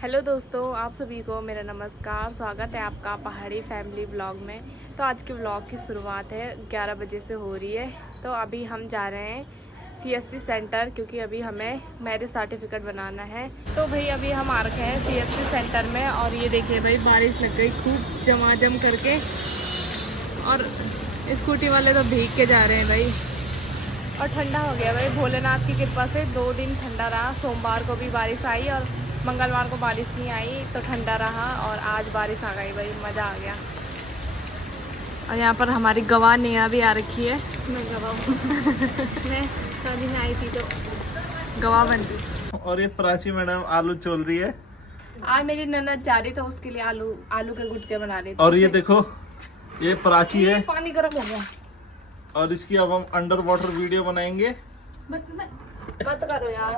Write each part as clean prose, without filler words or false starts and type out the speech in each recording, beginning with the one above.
Hello दोस्तों, आप सभी को मेरा नमस्कार। स्वागत है आपका पहाड़ी फैमिली व्लॉग में। तो आज के व्लॉग की शुरुआत है 11 बजे से हो रही है। तो अभी हम जा रहे हैं CSC सेंटर, क्योंकि अभी हमें मैरिज सर्टिफिकेट बनाना है। तो भाई अभी हम आ रखे हैं CSC सेंटर में, और ये देखिए भाई बारिश लग गई खूब जमाजम करके, और स्कूटी वाले तो भीग के जा रहे हैं भाई। और ठंडा हो गया भाई, भोलेनाथ की कृपा से 2 दिन ठंडा रहा। सोमवार को भी बारिश आई और मंगलवार को बारिश नहीं आई, तो ठंडा रहा, और आज बारिश आ गई भाई, मज़ा आ गया। और यहाँ पर हमारी गवाह नेहा भी आ रखी है। मैं गवाह मैं शादी में आई थी तो गवाह बन गई। और ये प्राची मैडम आलू चोल रही है। आज मेरी ननद जा रही तो उसके लिए आलू के गुटके बना रही थी। और ये देखो, ये प्राची है, पानी गर्म हो गया। और इसकी अब हम अंडर वाटर वीडियो बनाएंगे। मत करो यार।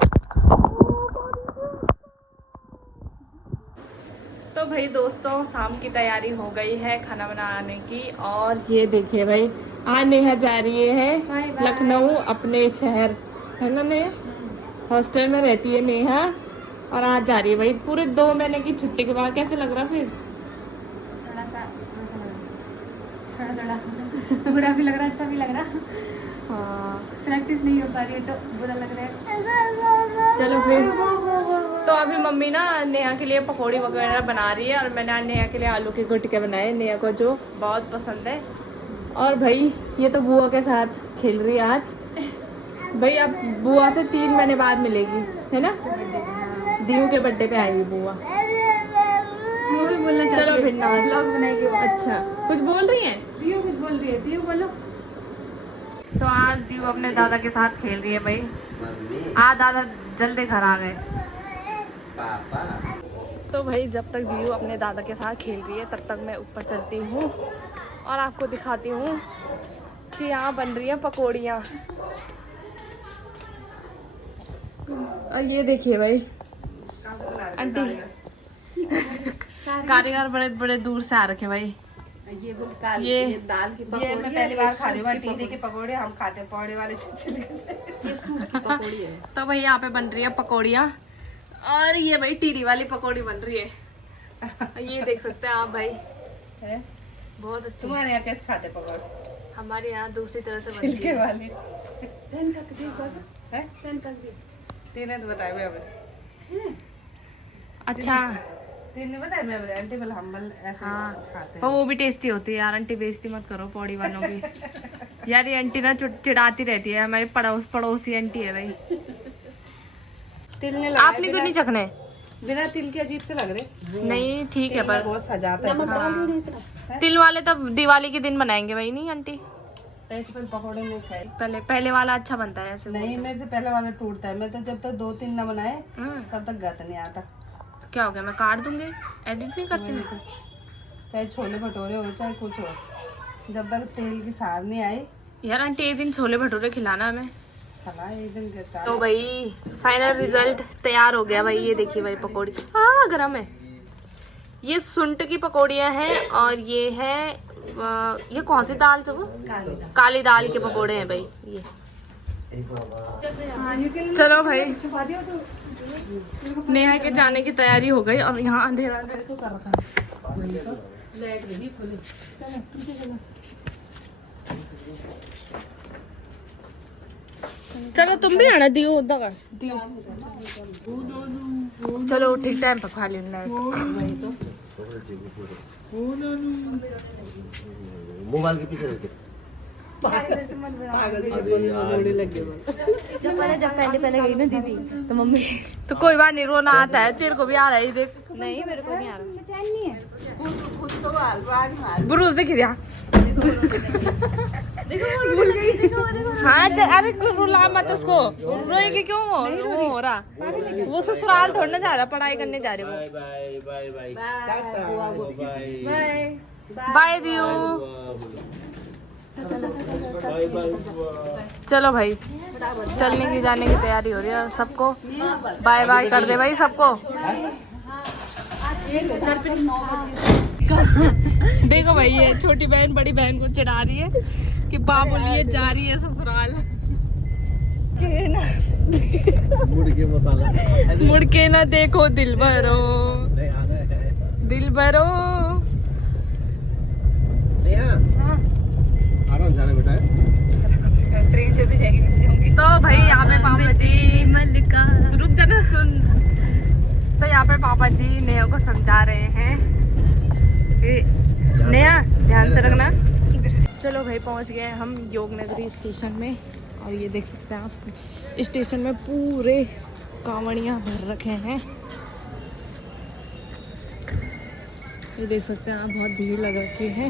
तो भाई दोस्तों, शाम की तैयारी हो गई है खाना बनाने की। और ये देखिए भाई, आज नेहा जा रही है लखनऊ, अपने शहर, है ना नेहा? हॉस्टल में रहती है नेहा, और आज जा रही है भाई पूरे 2 महीने की छुट्टी के बाद। कैसे लग रहा फिर? थोड़ा बुरा भी लग रहा, अच्छा भी लग रहा। हाँ, प्रैक्टिस नहीं हो पा रही है तो बुरा लग रहा है। चलो फिर। तो अभी मम्मी ना नेहा के लिए पकौड़ी वगैरह बना रही है, और मैंने आज नेहा के लिए आलू के गुटके बनाए, नेहा को जो बहुत पसंद है। और भाई ये तो बुआ के साथ खेल रही है आज भाई। अब बुआ से 3 महीने बाद मिलेगी, है ना? दीयू के बर्थडे पे आई बुआ। वो भी बोलना चाहती चलो है, फिर ना ब्लॉग बनाएगी वो। अच्छा, कुछ बोल रही है दियो कुछ बोल रही है, दियो बोलो। तो आज दीयू अपने दादा के साथ खेल रही है भाई। आज दादा जल्दी घर आ गए। तो भाई जब तक दीयू अपने दादा के साथ खेल रही है, तब तक मैं ऊपर चलती हूँ और आपको दिखाती हूँ कि यहाँ बन रही हैं पकौड़ियाँ। और ये देखिए भाई आंटी, कारीगर बड़े बड़े दूर से आ रखे भाई। ये दाल की पकौड़ी, मैं पहली बार खा रही हूँ। टीडी के पकौड़े हम खाते हैं, पौड़े वाले से ये सूप की पकौड़ी है। तो भाई यहाँ पे बन रही है पकौड़ियाँ, और ये भाई टीरी वाली पकौड़ी बन रही है। ये देख सकते हैं आप भाई, है? बहुत अच्छी। तुम्हारे यहाँ कैसे खाते पकौड़े? हमारे यहाँ दूसरी तरह से बन रही छिलके है। वाले तीन तो बताए मैं अभी। अच्छा, तीन ने बताया मैं अभी। आंटी बोला हम ऐसे हाँ, खाते पर वो भी टेस्टी होती है यार। आंटी बेइज्जती मत करो पौड़ी वालों की। यार ये आंटी ना चिढ़ाती रहती है, हमारी पड़ोसी आंटी है भाई। तिल ने आपने क्यों नहीं चखने? बिना तिल के अजीब से लग रहे। नहीं ठीक है, पर बहुत सजाता है। हाँ। तिल वाले तब दिवाली के दिन बनाएंगे भाई, नहीं आंटी? ऐसे पहले पकौड़े नहीं खाए। पहले वाला अच्छा बनता है ऐसे। नहीं, मेरे से पहले वाला टूटता है। मैं तो जब तक 2-3 न बनाए तब तक गत नहीं आता। क्या हो गया, मैं काट दूंगी, एडिट नहीं करती मैं तो। चाहे छोले भटूरे हो चाहे कुछ हो, जब तक तेल की सार नहीं आई। यार आंटी एक दिन छोले भटूरे खिलाना हमें। खला एक दिन के चार। तो भाई फाइनल रिजल्ट तैयार हो गया भाई। ये देखिए भाई पकौड़ी, हाँ गरम है। ये सुंठ की पकौड़ियाँ हैं, और ये है ये कौन सी दाल से वो काली दाल के पकौड़े हैं भाई ये। चलो भाई, नेहा के जाने की तैयारी हो गई, और यहाँ अंधेरा तो कर रखा है। चलो तुम भी आना, दियो उदा कर दियो। चलो ठीक टाइम पर खा लियो लाइट। मोबाइल के पीछे रहते जब पहले गई ना दीदी तो मम्मी। तो कोई बात नहीं, रोना आता है, तेरे को भी आ रहा है। देख नहीं, मेरे को नहीं आ रहा। चैन नहीं है। ब्रूस दिख दिया। हाँ अरे रुला मत उसको, रोएगी क्यों? वो हो रहा, वो ससुराल थोड़ी ना जा रहा, पढ़ाई करने जा रहे वो। बाय दियो। चलो भाई, चलने की जाने की तैयारी हो रही है सबको। बाय बाय कर दे भाई सबको। देखो भाई, ये छोटी बहन बड़ी बहन को चिढ़ा रही है कि बाबू लिए जा रही है ससुराल। मुड़ के ना देखो दिल भरो। दिल भरो। आराम जाना बेटा ट्रेन जैसे जाएगी। तो भाई यहाँ पे पापा जी मल्लिका रुक जाना सुन। तो यहाँ पे पापा जी नेहा को समझा रहे हैं कि नेहा ध्यान से रखना। चलो भाई पहुँच गए हम योगनगरी स्टेशन में और ये देख सकते हैं आप स्टेशन में पूरे कांवड़ियाँ भर रखे हैं। ये देख सकते हैं आप बहुत भीड़ लग रखी है।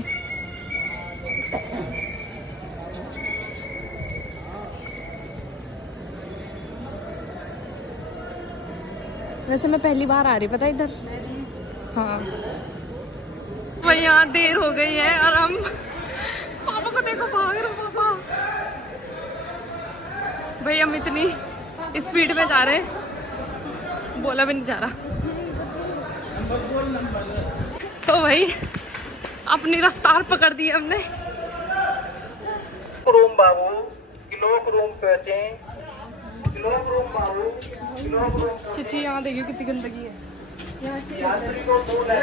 वैसे मैं पहली बार आ रही पता है इधर। हाँ भाई यहाँ देर हो गई है और हम पापा को देखो भाग रहे हो पापा। भाई हम इतनी स्पीड में जा रहे हैं बोला भी नहीं जा रहा। तो भाई अपनी रफ्तार पकड़ दी हमने। रूम बाबू किलोक रूम पहुंचे। किलोक रूम बाबू किलोक रूम। चिची यहाँ देखिए कितनी गंदगी है। यात्री को फूल है।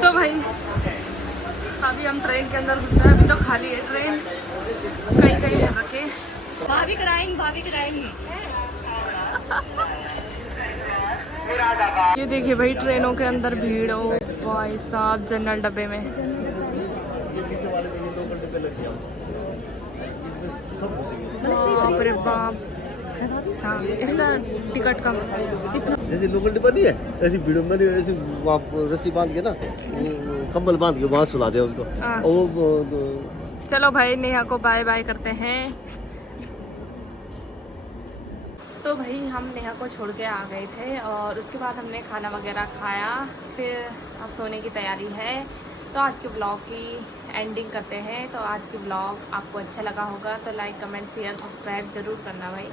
तो भाई अभी हम ट्रेन के अंदर घुस रहे हैं। अभी तो खाली है ट्रेन कहीं कहीं भर रखे। भाभी कराएंगी। ये देखिए भाई ट्रेनों के अंदर भीड़ हो भाई साहब जनरल डब्बे में। बाप रे बाप। हाँ इसका टिकट कम कितना। जैसे लोकल डिब्बा नहीं है ऐसी भीड़ में नहीं, ऐसे वहाँ रस्सी बांध के ना कंबल बांध के वहाँ सुला दिया उसको। हाँ। वो चलो भाई नेहा को बाय बाय करते हैं। तो भाई हम नेहा को छोड़ के आ गए थे और उसके बाद हमने खाना वगैरह खाया। फिर अब सोने की तैयारी है। तो आज के ब्लॉग की एंडिंग करते हैं। तो आज की ब्लॉग आपको अच्छा लगा होगा तो लाइक कमेंट शेयर सब्सक्राइब ज़रूर करना भाई।